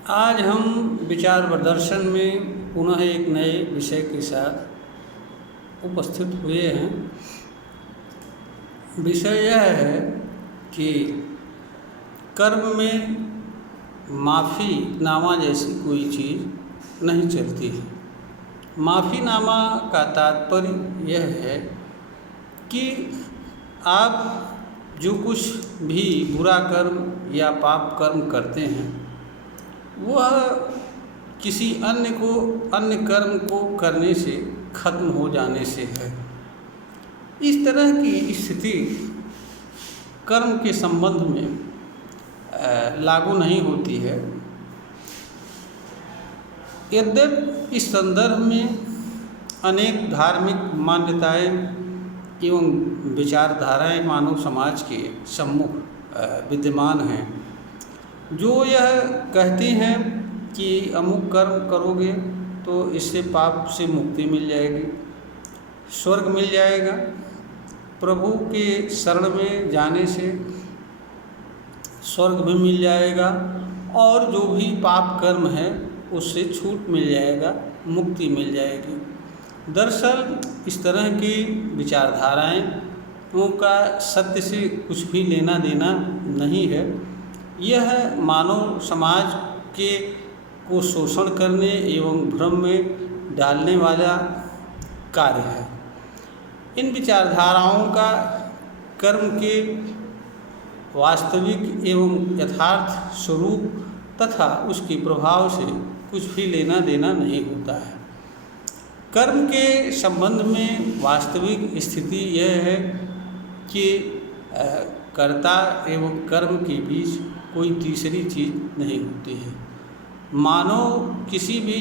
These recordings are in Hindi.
आज हम विचार प्रदर्शन में पुनः एक नए विषय के साथ उपस्थित हुए हैं। विषय यह है कि कर्म में माफ़ीनामा जैसी कोई चीज़ नहीं चलती है। माफ़ीनामा का तात्पर्य यह है कि आप जो कुछ भी बुरा कर्म या पाप कर्म करते हैं वह किसी अन्य कर्म को करने से खत्म हो जाने से है। इस तरह की स्थिति कर्म के संबंध में लागू नहीं होती है। यद्यपि इस संदर्भ में अनेक धार्मिक मान्यताएं एवं विचारधाराएं मानव समाज के सम्मुख विद्यमान हैं, जो यह कहती हैं कि अमुक कर्म करोगे तो इससे पाप से मुक्ति मिल जाएगी, स्वर्ग मिल जाएगा, प्रभु के शरण में जाने से स्वर्ग भी मिल जाएगा और जो भी पाप कर्म है उससे छूट मिल जाएगा, मुक्ति मिल जाएगी। दरअसल इस तरह की विचारधाराएं का सत्य से कुछ भी लेना देना नहीं है। यह मानव समाज को शोषण करने एवं भ्रम में डालने वाला कार्य है। इन विचारधाराओं का कर्म के वास्तविक एवं यथार्थ स्वरूप तथा उसके प्रभाव से कुछ भी लेना देना नहीं होता है। कर्म के संबंध में वास्तविक स्थिति यह है कि कर्ता एवं कर्म के बीच कोई तीसरी चीज़ नहीं होती है। मानव किसी भी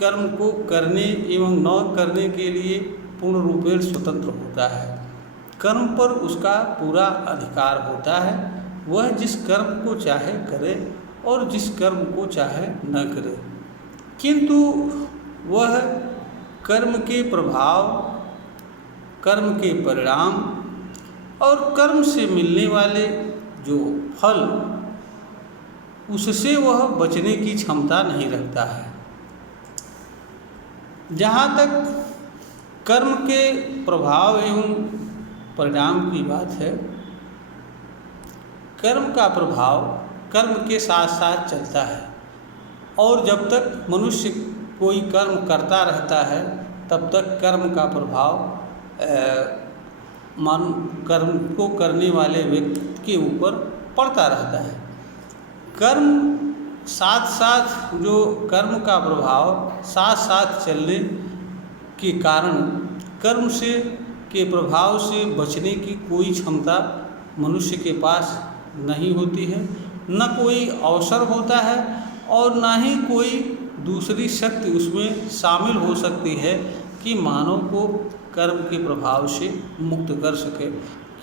कर्म को करने एवं न करने के लिए पूर्ण रूपेण स्वतंत्र होता है। कर्म पर उसका पूरा अधिकार होता है। वह जिस कर्म को चाहे करे और जिस कर्म को चाहे न करे, किंतु वह कर्म के प्रभाव, कर्म के परिणाम और कर्म से मिलने वाले जो फल, उससे वह बचने की क्षमता नहीं रखता है। जहाँ तक कर्म के प्रभाव एवं परिणाम की बात है, कर्म का प्रभाव कर्म के साथ साथ चलता है और जब तक मनुष्य कोई कर्म करता रहता है तब तक कर्म का प्रभाव कर्म को करने वाले व्यक्ति के ऊपर पड़ता रहता है। कर्म साथ साथ जो कर्म का प्रभाव साथ साथ चलने के कारण कर्म के प्रभाव से बचने की कोई क्षमता मनुष्य के पास नहीं होती है, न कोई अवसर होता है और न ही कोई दूसरी शक्ति उसमें शामिल हो सकती है कि मानव को कर्म के प्रभाव से मुक्त कर सके।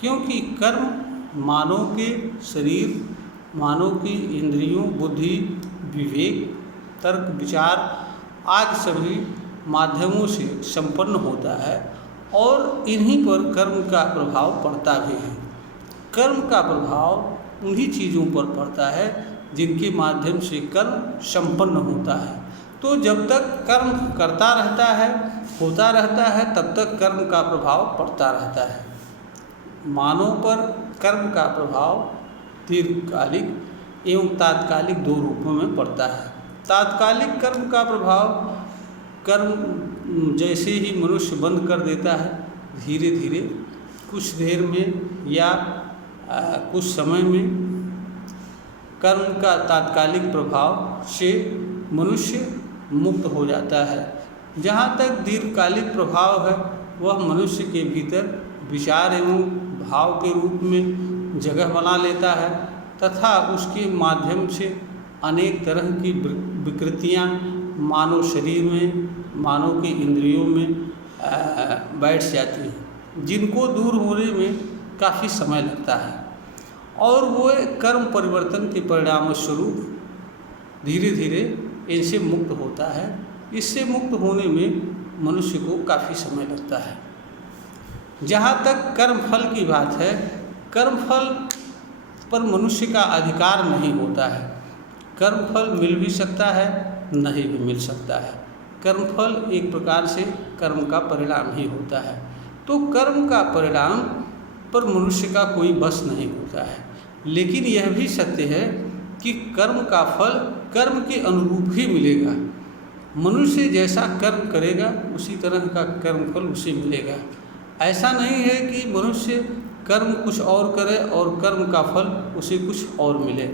क्योंकि कर्म मानव के शरीर, मानव की इंद्रियों, बुद्धि, विवेक, तर्क, विचार आदि सभी माध्यमों से संपन्न होता है और इन्हीं पर कर्म का प्रभाव पड़ता भी है। कर्म का प्रभाव उन्हीं चीज़ों पर पड़ता है जिनके माध्यम से कर्म संपन्न होता है। तो जब तक कर्म करता रहता है, होता रहता है, तब तक कर्म का प्रभाव पड़ता रहता है। मानव पर कर्म का प्रभाव दीर्घकालिक एवं तात्कालिक दो रूपों में पड़ता है। तात्कालिक कर्म का प्रभाव, कर्म जैसे ही मनुष्य बंद कर देता है, धीरे धीरे कुछ देर में या कुछ समय में कर्म का तात्कालिक प्रभाव से मनुष्य मुक्त हो जाता है। जहाँ तक दीर्घकालिक प्रभाव है वह मनुष्य के भीतर विचार एवं भाव के रूप में जगह बना लेता है तथा उसके माध्यम से अनेक तरह की विकृतियाँ मानव शरीर में, मानव की इंद्रियों में बैठ जाती हैं, जिनको दूर होने में काफ़ी समय लगता है और वो कर्म परिवर्तन के परिणाम स्वरूप धीरे धीरे इनसे मुक्त होता है। इससे मुक्त होने में मनुष्य को काफ़ी समय लगता है। जहाँ तक कर्मफल की बात है, कर्मफल पर मनुष्य का अधिकार नहीं होता है। कर्मफल मिल भी सकता है, नहीं भी मिल सकता है। कर्मफल एक प्रकार से कर्म का परिणाम ही होता है। तो कर्म का परिणाम पर मनुष्य का कोई बस नहीं होता है, लेकिन यह भी सत्य है कि कर्म का फल कर्म के अनुरूप ही मिलेगा। मनुष्य जैसा कर्म करेगा उसी तरह का कर्म फल उसे मिलेगा। ऐसा नहीं है कि मनुष्य कर्म कुछ और करे और कर्म का फल उसे कुछ और मिले।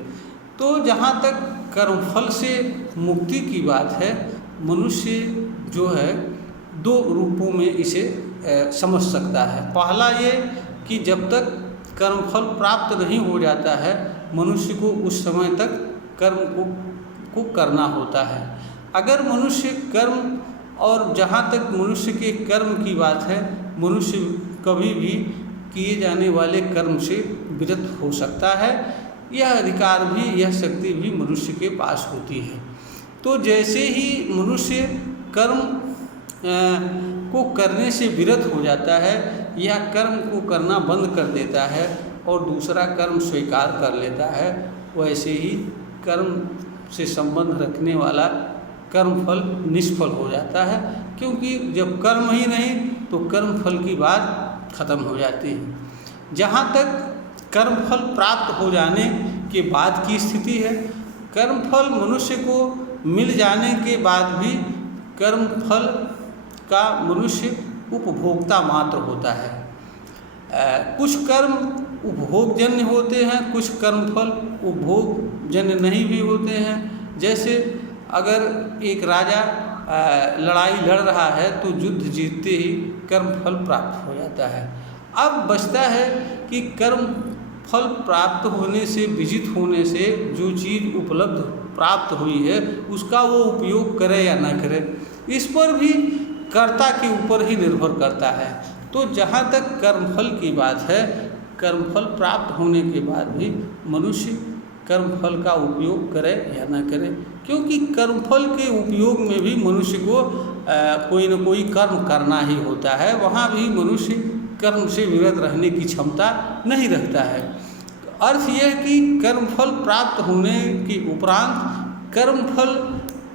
तो जहाँ तक कर्मफल से मुक्ति की बात है, मनुष्य जो है दो रूपों में इसे समझ सकता है। पहला ये कि जब तक कर्मफल प्राप्त नहीं हो जाता है, मनुष्य को उस समय तक कर्म को करना होता है। अगर मनुष्य कर्म, और जहाँ तक मनुष्य के कर्म की बात है, मनुष्य कभी भी किए जाने वाले कर्म से विरत हो सकता है। यह अधिकार भी, यह शक्ति भी मनुष्य के पास होती है। तो जैसे ही मनुष्य कर्म को करने से विरत हो जाता है या कर्म को करना बंद कर देता है और दूसरा कर्म स्वीकार कर लेता है, वैसे ही कर्म से संबंध रखने वाला कर्मफल निष्फल हो जाता है। क्योंकि जब कर्म ही नहीं तो कर्मफल की बात खत्म हो जाती है। जहाँ तक कर्मफल प्राप्त हो जाने के बाद की स्थिति है, कर्मफल मनुष्य को मिल जाने के बाद भी कर्मफल का मनुष्य उपभोक्ता मात्र होता है। कुछ कर्म उपभोगजन्य होते हैं, कुछ कर्मफल उपभोगजन्य नहीं भी होते हैं। जैसे अगर एक राजा लड़ाई लड़ रहा है तो युद्ध जीतते ही कर्मफल प्राप्त हो जाता है। अब बचता है कि कर्मफल प्राप्त होने से, विजित होने से जो चीज़ उपलब्ध प्राप्त हुई है उसका वो उपयोग करे या ना करे, इस पर भी कर्ता के ऊपर ही निर्भर करता है। तो जहाँ तक कर्मफल की बात है, कर्मफल प्राप्त होने के बाद भी मनुष्य कर्मफल का उपयोग करे या ना करे, क्योंकि कर्मफल के उपयोग में भी मनुष्य को कोई न कोई कर्म करना ही होता है। वहाँ भी मनुष्य कर्म से विरत रहने की क्षमता नहीं रखता है। अर्थ यह है कि कर्मफल प्राप्त होने के उपरांत कर्मफल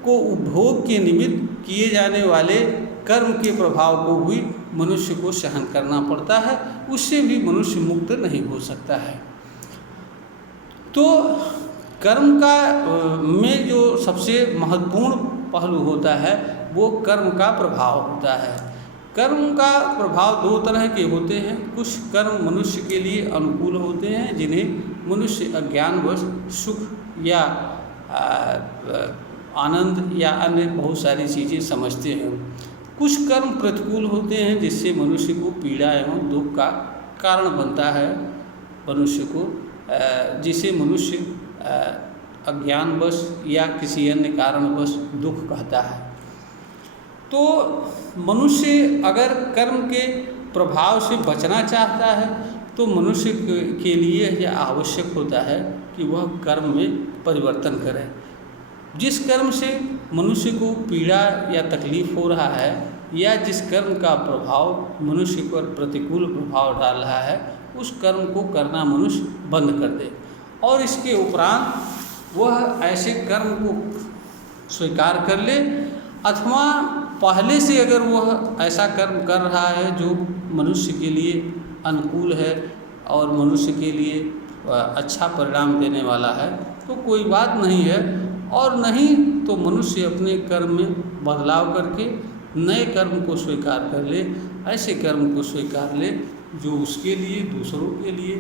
को उपभोग के निमित्त किए जाने वाले कर्म के प्रभाव को भी मनुष्य को सहन करना पड़ता है, उससे भी मनुष्य मुक्त नहीं हो सकता है। तो कर्म का में जो सबसे महत्वपूर्ण पहलू होता है वो कर्म का प्रभाव होता है। कर्म का प्रभाव दो तरह के होते हैं। कुछ कर्म मनुष्य के लिए अनुकूल होते हैं जिन्हें मनुष्य अज्ञानवश सुख या आनंद या अन्य बहुत सारी चीज़ें समझते हैं। कुछ कर्म प्रतिकूल होते हैं जिससे मनुष्य को पीड़ा एवं दुख का कारण बनता है, मनुष्य को जिसे मनुष्य अज्ञानवश या किसी अन्य कारणवश दुख कहता है। तो मनुष्य अगर कर्म के प्रभाव से बचना चाहता है तो मनुष्य के लिए यह आवश्यक होता है कि वह कर्म में परिवर्तन करे। जिस कर्म से मनुष्य को पीड़ा या तकलीफ हो रहा है या जिस कर्म का प्रभाव मनुष्य पर प्रतिकूल प्रभाव डाल रहा है, उस कर्म को करना मनुष्य बंद कर दे और इसके उपरांत वह ऐसे कर्म को स्वीकार कर ले, अथवा पहले से अगर वह ऐसा कर्म कर रहा है जो मनुष्य के लिए अनुकूल है और मनुष्य के लिए अच्छा परिणाम देने वाला है तो कोई बात नहीं है, और नहीं तो मनुष्य अपने कर्म में बदलाव करके नए कर्म को स्वीकार कर ले, ऐसे कर्म को स्वीकार ले जो उसके लिए, दूसरों के लिए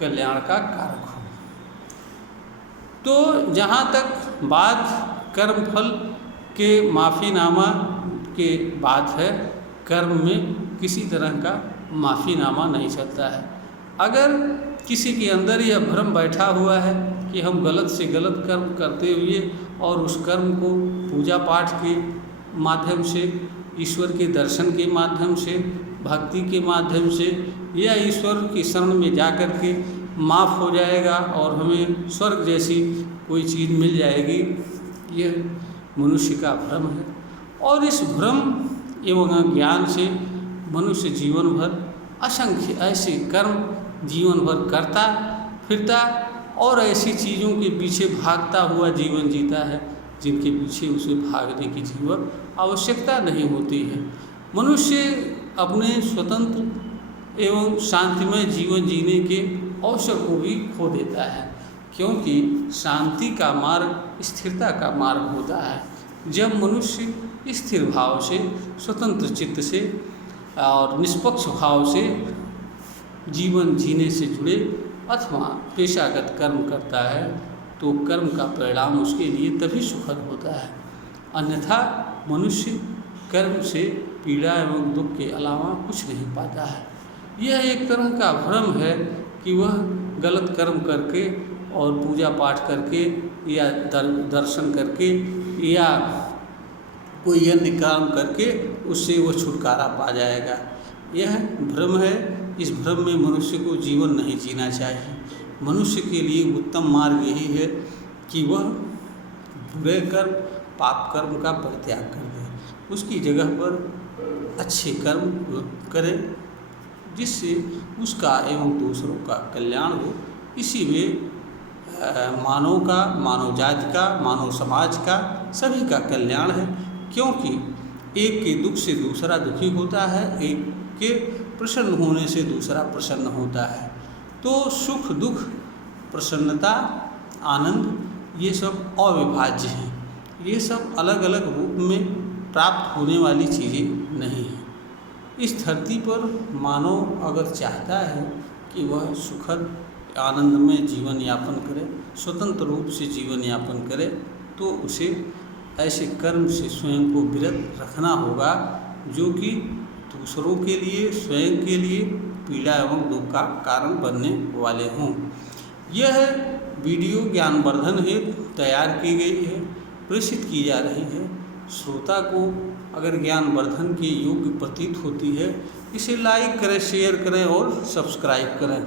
कल्याण का कारक हो। तो जहाँ तक बात कर्मफल के माफ़ीनामा के बात है, कर्म में किसी तरह का माफ़ीनामा नहीं चलता है। अगर किसी के अंदर यह भ्रम बैठा हुआ है कि हम गलत से गलत कर्म करते हुए और उस कर्म को पूजा पाठ के माध्यम से, ईश्वर के दर्शन के माध्यम से, भक्ति के माध्यम से या ईश्वर की शरण में जा कर के माफ़ हो जाएगा और हमें स्वर्ग जैसी कोई चीज़ मिल जाएगी, यह मनुष्य का भ्रम है। और इस भ्रम एवं अज्ञान से मनुष्य जीवन भर असंख्य ऐसे कर्म जीवन भर करता फिरता और ऐसी चीज़ों के पीछे भागता हुआ जीवन जीता है जिनके पीछे उसे भागने की जीवन आवश्यकता नहीं होती है। मनुष्य अपने स्वतंत्र एवं शांतिमय जीवन जीने के अवसर को भी खो देता है, क्योंकि शांति का मार्ग स्थिरता का मार्ग होता है। जब मनुष्य स्थिर भाव से, स्वतंत्र चित्त से और निष्पक्ष भाव से जीवन जीने से जुड़े अथवा पेशागत कर्म करता है तो कर्म का परिणाम उसके लिए तभी सुखद होता है। अन्यथा मनुष्य कर्म से पीड़ा एवं दुख के अलावा कुछ नहीं पाता है। यह एक तरह का भ्रम है कि वह गलत कर्म करके और पूजा पाठ करके या दर्शन करके या कोई अन्य काम करके उससे वह छुटकारा पा जाएगा। यह भ्रम है। इस भ्रम में मनुष्य को जीवन नहीं जीना चाहिए। मनुष्य के लिए उत्तम मार्ग यही है कि वह बुरे कर्म, पाप कर्म का परित्याग कर दे, उसकी जगह पर अच्छे कर्म करे जिससे उसका एवं दूसरों का कल्याण हो। इसी में मानव का, मानव जाति का, मानव समाज का, सभी का कल्याण है। क्योंकि एक के दुख से दूसरा दुखी होता है, एक के प्रसन्न होने से दूसरा प्रसन्न होता है। तो सुख, दुख, प्रसन्नता, आनंद ये सब अविभाज्य हैं। ये सब अलग अलग रूप में प्राप्त होने वाली चीज़ें नहीं हैं। इस धरती पर मानव अगर चाहता है कि वह सुखद आनंदमय जीवन यापन करे, स्वतंत्र रूप से जीवन यापन करे, तो उसे ऐसे कर्म से स्वयं को विरत रखना होगा जो कि दूसरों के लिए, स्वयं के लिए पीड़ा एवं दुख का कारण बनने वाले हों। यह वीडियो ज्ञानवर्धन हेतु तैयार की गई है, प्रेषित की जा रही है। श्रोता को अगर ज्ञानवर्धन के योग्य प्रतीत होती है, इसे लाइक करें, शेयर करें और सब्सक्राइब करें।